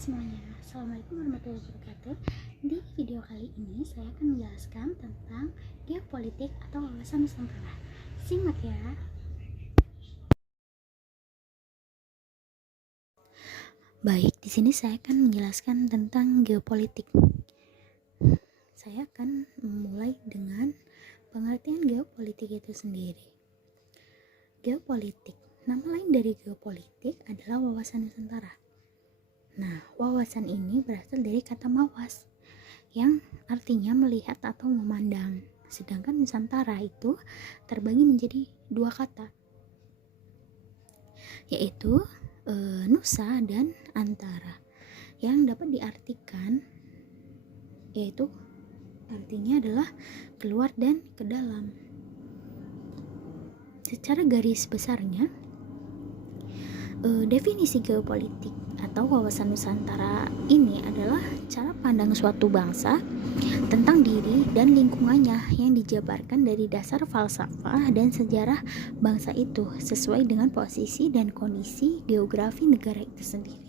semuanya, Assalamualaikum warahmatullahi wabarakatuh. Di video kali ini saya akan menjelaskan tentang geopolitik atau wawasan Nusantara. Simak ya. Baik, di sini saya akan menjelaskan tentang geopolitik. Saya akan memulai dengan pengertian geopolitik itu sendiri. Geopolitik, nama lain dari geopolitik adalah wawasan Nusantara. Nah, wawasan ini berasal dari kata mawas yang artinya melihat atau memandang. Sedangkan Nusantara itu terbagi menjadi dua kata, yaitu Nusa dan Antara, yang dapat diartikan yaitu artinya adalah keluar dan ke dalam. Secara garis besarnya, definisi geopolitik atau wawasan Nusantara ini adalah cara pandang suatu bangsa tentang diri dan lingkungannya yang dijabarkan dari dasar falsafah dan sejarah bangsa itu sesuai dengan posisi dan kondisi geografi negara itu sendiri.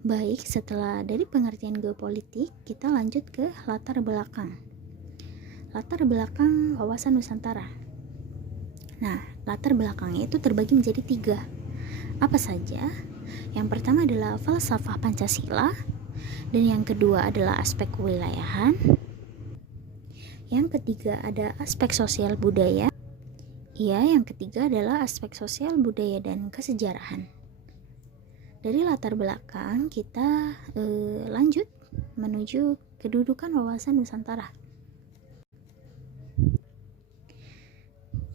Baik, setelah dari pengertian geopolitik, kita lanjut ke latar belakang. Latar belakang wawasan Nusantara. Nah, latar belakangnya itu terbagi menjadi 3. Apa saja? Yang pertama adalah falsafah Pancasila, dan yang kedua adalah aspek kewilayahan. Yang ketiga ada aspek sosial budaya. Yang ketiga adalah aspek sosial budaya dan kesejarahan. Dari latar belakang kita lanjut menuju kedudukan wawasan Nusantara.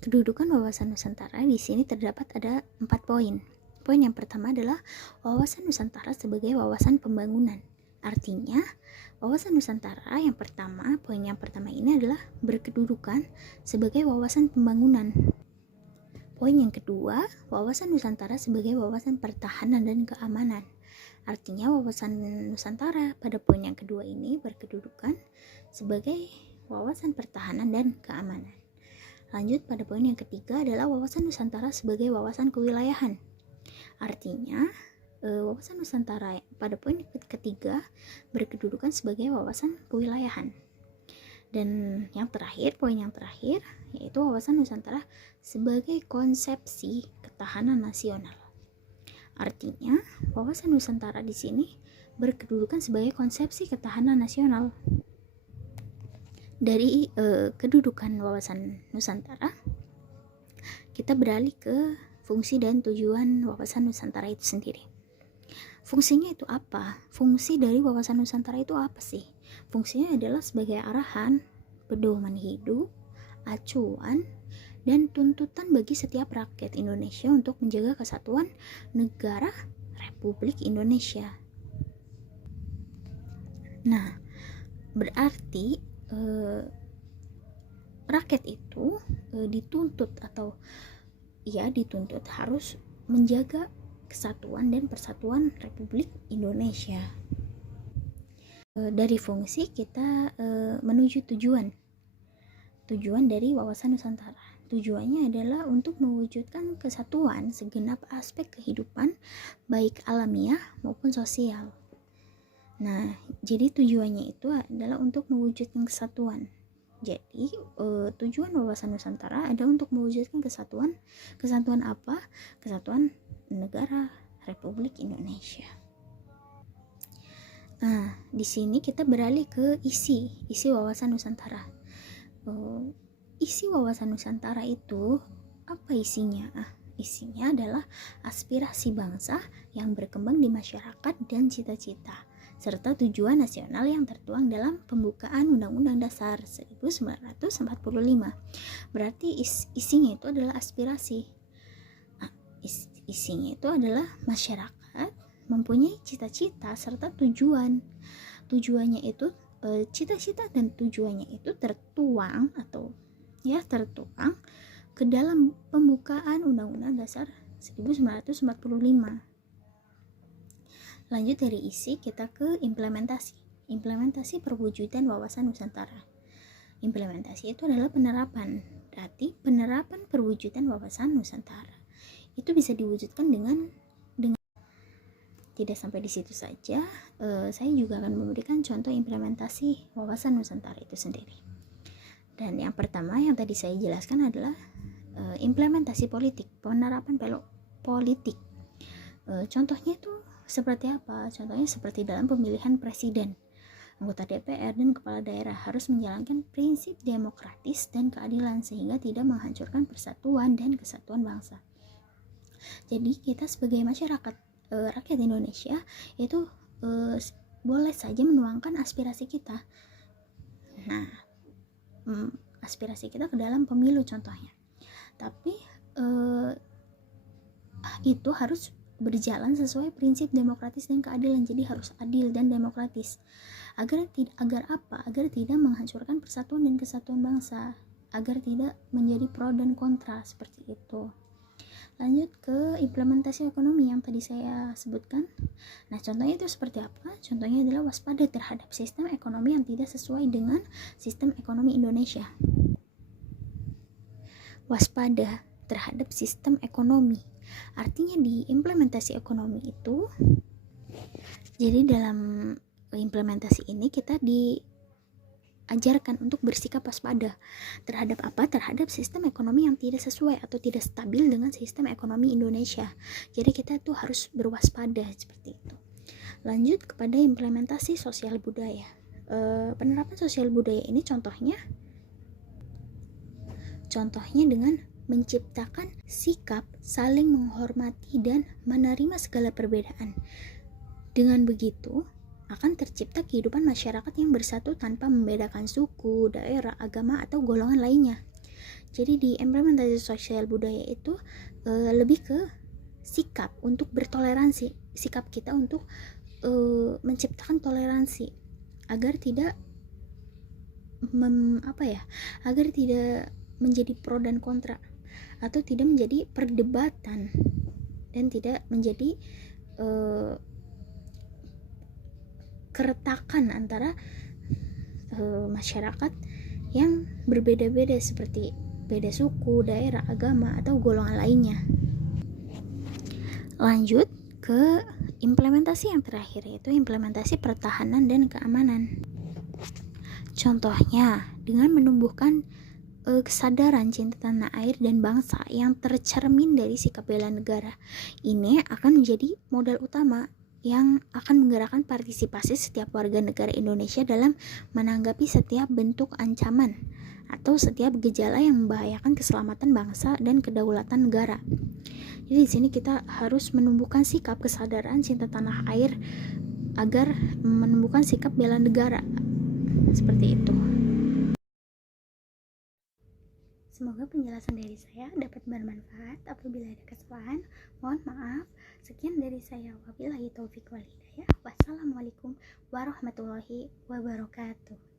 Kedudukan wawasan Nusantara di sini terdapat ada 4 poin. Poin yang pertama adalah wawasan Nusantara sebagai wawasan pembangunan. Artinya, wawasan Nusantara yang pertama, poin yang pertama ini adalah berkedudukan sebagai wawasan pembangunan. Poin yang kedua, wawasan Nusantara sebagai wawasan pertahanan dan keamanan. Artinya, wawasan Nusantara pada poin yang kedua ini berkedudukan sebagai wawasan pertahanan dan keamanan. Lanjut pada poin yang ketiga adalah wawasan Nusantara sebagai wawasan kewilayahan. Artinya, wawasan Nusantara pada poin ketiga berkedudukan sebagai wawasan kewilayahan. Dan yang terakhir, poin yang terakhir, yaitu wawasan Nusantara sebagai konsepsi ketahanan nasional. Artinya, wawasan Nusantara di sini berkedudukan sebagai konsepsi ketahanan nasional. Dari kedudukan wawasan Nusantara, kita beralih ke fungsi dan tujuan wawasan Nusantara itu sendiri. Fungsinya itu apa? Fungsi dari wawasan Nusantara itu apa sih? Fungsinya adalah sebagai arahan, pedoman hidup, acuan, dan tuntutan bagi setiap rakyat Indonesia untuk menjaga kesatuan negara Republik Indonesia. Nah, berarti rakyat itu dituntut harus menjaga kesatuan dan persatuan Republik Indonesia. Dari fungsi kita menuju tujuan dari wawasan Nusantara. Tujuannya adalah untuk mewujudkan kesatuan segenap aspek kehidupan baik alamiah maupun sosial. Nah, jadi tujuannya itu adalah untuk mewujudkan kesatuan. Jadi, tujuan wawasan Nusantara adalah untuk mewujudkan kesatuan. Kesatuan apa? Kesatuan negara Republik Indonesia. Nah, di sini kita beralih ke isi wawasan Nusantara. Isi wawasan Nusantara itu apa isinya? Isinya adalah aspirasi bangsa yang berkembang di masyarakat dan cita-cita serta tujuan nasional yang tertuang dalam pembukaan Undang-Undang Dasar 1945. Berarti isinya itu adalah aspirasi. Isinya itu adalah masyarakat mempunyai cita-cita serta tujuan. Tujuannya itu cita-cita dan tujuannya itu tertuang ke dalam pembukaan Undang-Undang Dasar 1945. Lanjut dari isi kita ke implementasi perwujudan wawasan Nusantara. Implementasi itu adalah penerapan. Berarti penerapan perwujudan wawasan Nusantara itu bisa diwujudkan dengan tidak sampai di situ saja, saya juga akan memberikan contoh implementasi wawasan Nusantara itu sendiri. Dan yang pertama yang tadi saya jelaskan adalah implementasi politik, penerapan politik. Contohnya itu seperti apa? Contohnya seperti dalam pemilihan presiden, anggota DPR dan kepala daerah harus menjalankan prinsip demokratis dan keadilan sehingga tidak menghancurkan persatuan dan kesatuan bangsa. Jadi kita sebagai masyarakat rakyat Indonesia itu boleh saja menuangkan aspirasi kita. Nah, aspirasi kita ke dalam pemilu contohnya. Tapi itu harus berjalan sesuai prinsip demokratis dan keadilan. Jadi harus adil dan demokratis. Agar apa? Agar tidak menghancurkan persatuan dan kesatuan bangsa. Agar tidak menjadi pro dan kontra seperti itu. Lanjut ke implementasi ekonomi yang tadi saya sebutkan. Nah, contohnya itu seperti apa? Contohnya adalah waspada terhadap sistem ekonomi yang tidak sesuai dengan sistem ekonomi Indonesia. Waspada terhadap sistem ekonomi. Artinya di implementasi ekonomi itu, jadi dalam implementasi ini kita diajarkan untuk bersikap waspada terhadap apa? Terhadap sistem ekonomi yang tidak sesuai atau tidak stabil dengan sistem ekonomi Indonesia. Jadi kita tuh harus berwaspada seperti itu. Lanjut kepada implementasi sosial budaya. Penerapan sosial budaya ini contohnya dengan menciptakan sikap saling menghormati dan menerima segala perbedaan. Dengan begitu, akan tercipta kehidupan masyarakat yang bersatu tanpa membedakan suku, daerah, agama, atau golongan lainnya. Jadi di implementasi sosial budaya itu lebih ke sikap untuk bertoleransi, sikap kita untuk menciptakan toleransi agar tidak agar tidak menjadi pro dan kontra atau tidak menjadi perdebatan dan tidak menjadi keretakan antara masyarakat yang berbeda-beda seperti beda suku, daerah, agama, atau golongan lainnya. Lanjut ke implementasi yang terakhir, yaitu implementasi pertahanan dan keamanan. Contohnya dengan menumbuhkan kesadaran cinta tanah air dan bangsa yang tercermin dari sikap bela negara. Ini akan menjadi modal utama yang akan menggerakkan partisipasi setiap warga negara Indonesia dalam menanggapi setiap bentuk ancaman atau setiap gejala yang membahayakan keselamatan bangsa dan kedaulatan negara. Jadi di sini kita harus menumbuhkan sikap kesadaran cinta tanah air agar menumbuhkan sikap bela negara. Seperti itu. Semoga penjelasan dari saya dapat bermanfaat. Apabila ada kesalahan, mohon maaf. Sekian dari saya. Wabillahi taufiq wal hidayah. Wassalamualaikum warahmatullahi wabarakatuh.